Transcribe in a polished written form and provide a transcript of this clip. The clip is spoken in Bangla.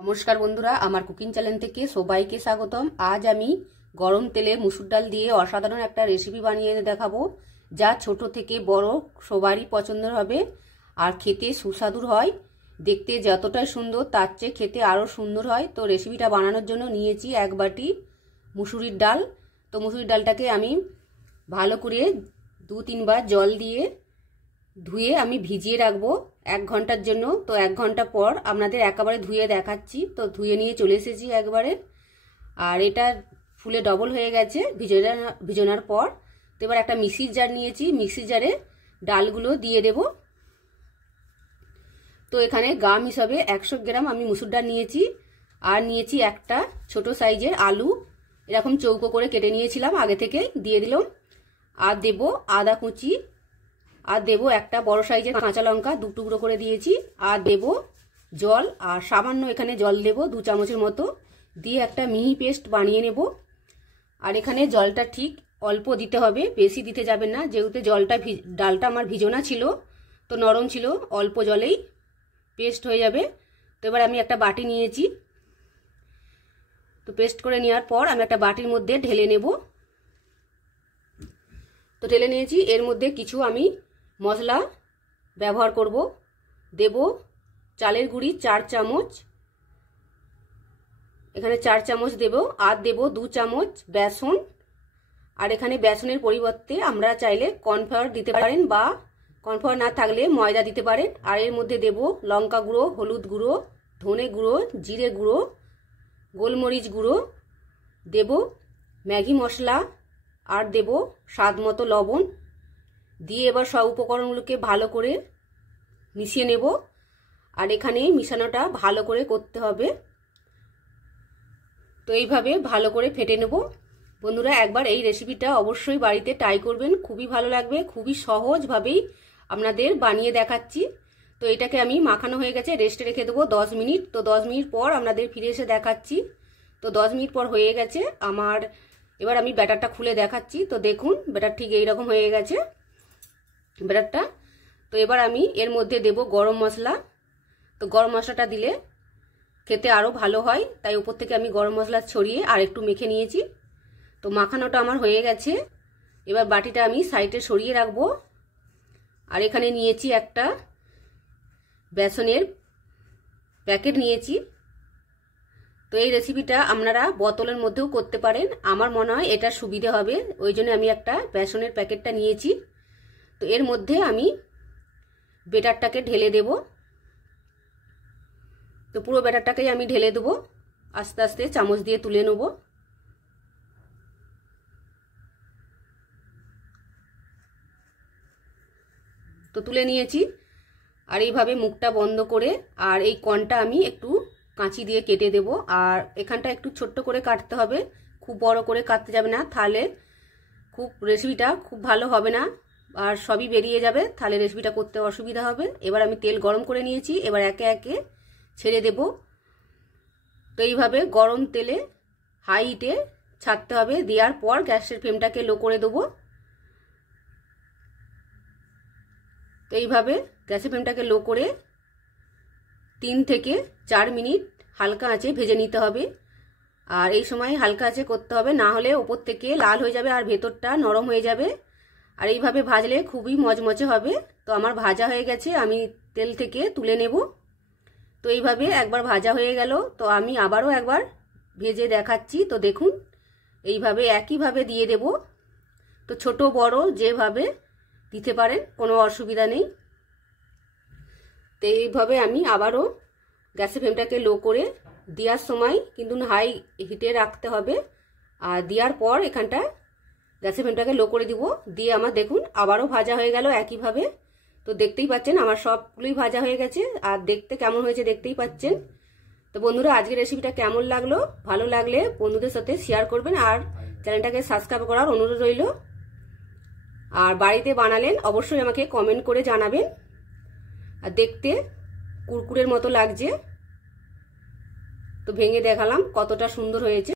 নমস্কার বন্ধুরা, আমার কুকিং চ্যানেল থেকে সবাইকে স্বাগতম। আজ আমি গরম তেলে মুসুর ডাল দিয়ে অসাধারণ একটা রেসিপি বানিয়ে দেখাবো, যা ছোট থেকে বড় সবারই পছন্দের হবে আর খেতে সুস্বাদু হয়। দেখতে যতটাই সুন্দর তার চেয়ে খেতে আরও সুন্দর হয়। তো রেসিপিটা বানানোর জন্য নিয়েছি 1 বাটি মুসুরির ডাল। তো মুসুরির ডালটাকে আমি ভালো করে 2-3 বার জল দিয়ে ধুয়ে আমি ভিজিয়ে রাখবো 1 ঘন্টার জন্য। তো 1 ঘন্টা পর আপনাদের একেবারে ধুয়ে দেখাচ্ছি। তো ধুয়ে নিয়ে চলে এসেছি একবারে, আর এটা ফুলে ডবল হয়ে গেছে ভিজানোর পর। তো এবার একটা মিক্সির জার নিয়েছি, মিক্সির জারে ডালগুলো দিয়ে দেব। তো এখানে গ্রাম হিসাবে 100 গ্রাম আমি মুসুর ডাল নিয়েছি, আর নিয়েছি একটা ছোট সাইজের আলু, এরকম চৌকো করে কেটে নিয়েছিলাম আগে থেকে, দিয়ে দিলাম। আর দেব আদা কুচি, আর দেব একটা বড় সাইজের কাঁচা লঙ্কা 2 টুকরো করে দিয়েছি, আর দেব জল, আর সামান্য এখানে জল দেব 2 চামচের মতো, দিয়ে একটা মিহি পেস্ট বানিয়ে নেব। আর এখানে জলটা ঠিক অল্প দিতে হবে, বেশি দিতে যাবেন না, যেহেতু ডালটা আমার ভিজোনা ছিল, তো নরম ছিল, অল্প জলেই পেস্ট হয়ে যাবে। তো এবার আমি একটা বাটি নিয়েছি, তো পেস্ট করে নেওয়ার পর আমি একটা বাটির মধ্যে ঢেলে নেব। তো ঢেলে নিয়েছি, এর মধ্যে কিছু আমি মশলা ব্যবহার করব। দেব চালের গুঁড়ি 4 চামচ, এখানে 4 চামচ দেব, আর দেব 2 চামচ বেসন। আর এখানে বেসনের পরিবর্তে আমরা চাইলে কর্নফ্লাওয়ার দিতে পারেন, বা কর্নফ্লাওয়ার না থাকলে ময়দা দিতে পারেন। আর এর মধ্যে দেব লঙ্কা গুঁড়ো, হলুদ গুঁড়ো, ধনে গুঁড়ো, জিরে গুঁড়ো, গোলমরিচ গুঁড়ো, দেব ম্যাগি মশলা, আর দেব স্বাদ মতো লবণ। দিয়ে এবার সব উপকরণগুলোকে ভালো করে মিশিয়ে নেব। আর এখানে মিশানোটা ভালো করে করতে হবে। তো এইভাবে ভালো করে ফেটে নেব। বন্ধুরা, একবার এই রেসিপিটা অবশ্যই বাড়িতে ট্রাই করবেন, খুবই ভালো লাগবে। খুবই সহজভাবেই আপনাদের বানিয়ে দেখাচ্ছি। তো এটাকে আমি মাখানো হয়ে গেছে, রেস্টে রেখে দেবো 10 মিনিট। তো 10 মিনিট পর আপনাদের ফিরে এসে দেখাচ্ছি। তো 10 মিনিট পর হয়ে গেছে আমার, এবার আমি ব্যাটারটা খুলে দেখাচ্ছি। তো দেখুন, ব্যাটার ঠিক এইরকম হয়ে গেছে ব্যাটারটা। তো এবার আমি এর মধ্যে দেব গরম মশলা। তো গরম মশলাটা দিলে খেতে আরও ভালো হয়, তাই উপর থেকে আমি গরম মশলা ছড়িয়ে আর একটু মেখে নিয়েছি। তো মাখানোটা আমার হয়ে গেছে। এবার বাটিটা আমি সাইডে সরিয়ে রাখবো। আর এখানে নিয়েছি একটা বেসনের প্যাকেট নিয়েছি। তো এই রেসিপিটা আপনারা বোতলের মধ্যেও করতে পারেন, আমার মনে হয় এটা সুবিধা হবে, ওই জন্য আমি একটা বেসনের প্যাকেটটা নিয়েছি। তো এর মধ্যে আমি ব্যাটারটাকে ঢেলে দেব। তো পুরো ব্যাটারটাকেই আমি ঢেলে দেবো, আস্তে আস্তে চামচ দিয়ে তুলে নেব। তো তুলে নিয়েছি। আর এইভাবে মুখটা বন্ধ করে, আর এই কণটা আমি একটু কাঁচি দিয়ে কেটে দেব। আর এখানটা একটু ছোট্ট করে কাটতে হবে, খুব বড় করে কাটতে যাবে না, তাহলে রেসিপিটা খুব ভালো হবে না, আর সবই বেরিয়ে যাবে, তাহলে রেসিপিটা করতে অসুবিধা হবে। এবার আমি তেল গরম করে নিয়েছি, এবার একে একে ছেড়ে দেব। তো এইভাবে গরম তেলে হাই হিটে ছাড়তে হবে, দেওয়ার পর গ্যাসের ফ্লেমটাকে লো করে দেবো। তো এইভাবে গ্যাসের ফ্লেমটাকে লো করে 3 থেকে 4 মিনিট হালকা আঁচে ভেজে নিতে হবে। আর এই সময় হালকা আঁচে করতে হবে, না হলে ওপর থেকে লাল হয়ে যাবে আর ভেতরটা নরম হয়ে যাবে। আর এইভাবে ভাজলে খুবই মচমচে হবে। তো আমার ভাজা হয়ে গেছে, আমি তেল থেকে তুলে নেব। তো এইভাবে একবার ভাজা হয়ে গেল, তো আমি আবারও একবার ভেজে দেখাচ্ছি। তো দেখুন, এইভাবে একইভাবে দিয়ে দেব। তো ছোট বড় যেভাবে দিতে পারেন, কোনো অসুবিধা নেই। তো এইভাবে আমি আবারও গ্যাসের ফ্লেমটাকে লো করে, দেওয়ার সময় কিন্তু হাই হিটে রাখতে হবে, আর দেওয়ার পর এখানটা গ্যাসের ফ্লেমটাকে লো করে দিব। দিয়ে আমার দেখুন আবারও ভাজা হয়ে গেল একইভাবে। তো দেখতেই পাচ্ছেন আমার সবগুলোই ভাজা হয়ে গেছে, আর দেখতে কেমন হয়েছে দেখতেই পাচ্ছেন। তো বন্ধুরা, আজকের রেসিপিটা কেমন লাগলো, ভালো লাগলে বন্ধুদের সাথে শেয়ার করবেন, আর চ্যানেলটাকে সাবস্ক্রাইব করার অনুরোধ রইল। আর বাড়িতে বানালেন অবশ্যই আমাকে কমেন্ট করে জানাবেন। আর দেখতে কুরকুরের মতো লাগছে, তো ভেঙে দেখালাম কতটা সুন্দর হয়েছে।